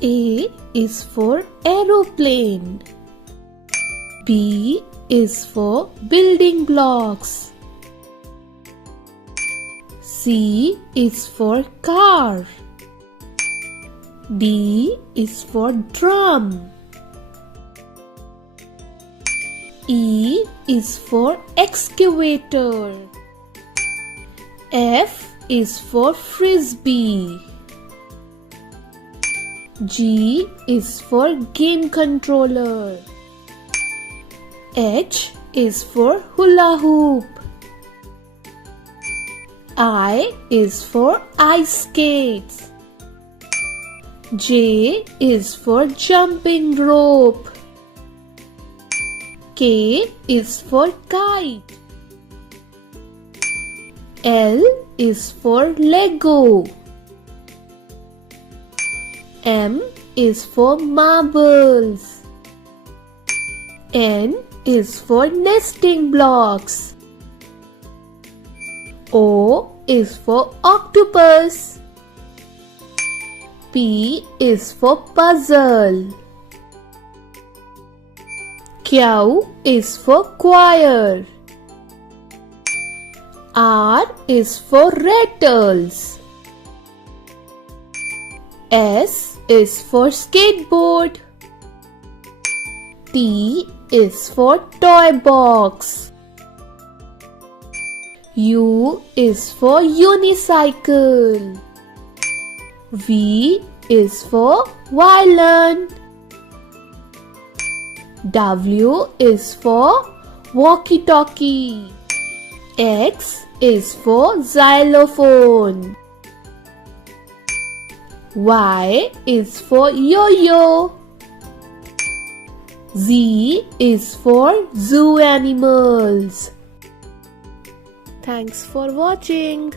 A is for aeroplane. B is for building blocks. C is for car. D is for drum. E is for excavator. F is for frisbee. G is for game controller. H is for hula hoop. I is for ice skates. J is for jumping rope. K is for kite. L is for Lego. M is for marbles. N is for nesting blocks. O is for octopus. P is for puzzle. Q is for choir. R is for rattles. S is for skateboard. T is for toy box. U is for unicycle. V is for violin. W is for walkie-talkie. X is for xylophone. Y is for yo-yo. Z is for zoo animals. Thanks for watching.